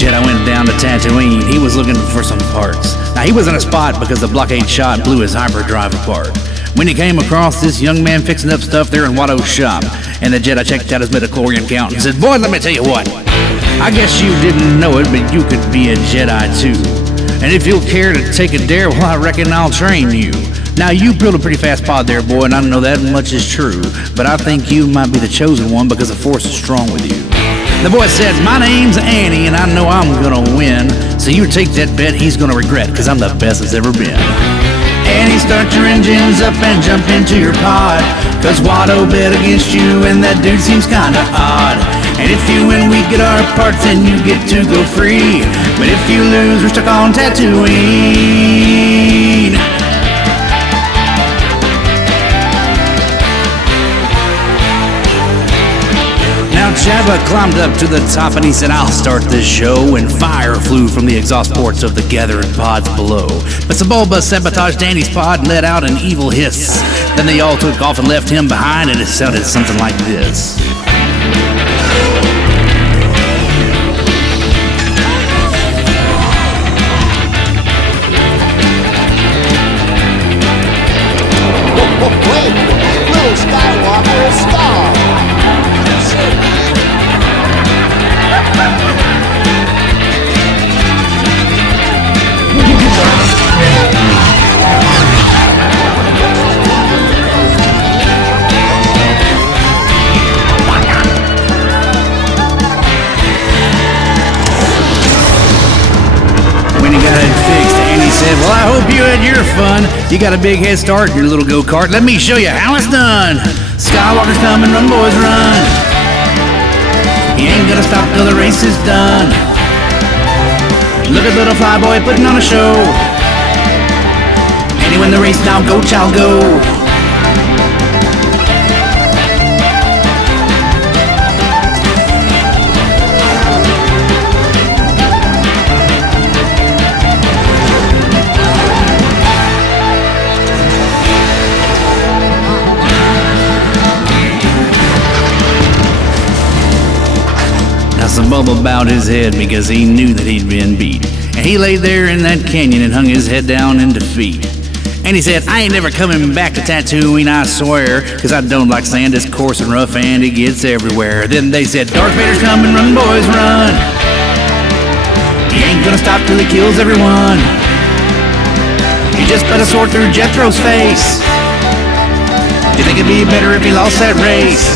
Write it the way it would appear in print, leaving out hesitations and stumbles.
Jedi went down to Tattooine. He was looking for some parts. Now, he was in a spot because the blockade shot blew his hyperdrive apart. When he came across this young man fixing up stuff there in Watto's shop, and the Jedi checked out his midichlorian count and said, "Boy, let me tell you what. I guess you didn't know it, but you could be a Jedi too. And if you'll care to take a dare, well, I reckon I'll train you." Now, you built a pretty fast pod there, boy, and I know that much is true, but I think you might be the chosen one because the Force is strong with you. The boy says, "My name's Annie, and I know I'm gonna win. So you take that bet he's gonna regret, because I'm the best that's ever been." Annie, start your engines up and jump into your pod, cause Watto bet against you, and that dude seems kinda odd. And if you win, we get our parts, and you get to go free. But if you lose, we're stuck on Tattooine. Now Jabba climbed up to the top and he said, "I'll start this show," and fire flew from the exhaust ports of the gathered pods below. But Sebulba sabotaged Danny's pod and let out an evil hiss. Then they all took off and left him behind, and it sounded something like this. Wait, little Skywalker is stalled. When he got it fixed, Andy said, "Well, I hope you had your fun. You got a big head start in your little go-kart. Let me show you how it's done. Skywalker's coming, run, boys, run. He ain't gonna stop till the race is done. Look at little flyboy putting on a show. And he win the race, now go, child, go." Sebulba bowed his head because he knew that he'd been beat. And he lay there in that canyon and hung his head down in defeat. And he said, "I ain't never coming back to Tattooine, I swear, cause I don't like sand, it's coarse and rough and it gets everywhere." Then they said, "Darth Vader's coming, run, boys, run. He ain't gonna stop till he kills everyone. He just put a sword through Jethro's face. Do you think it'd be better if he lost that race?"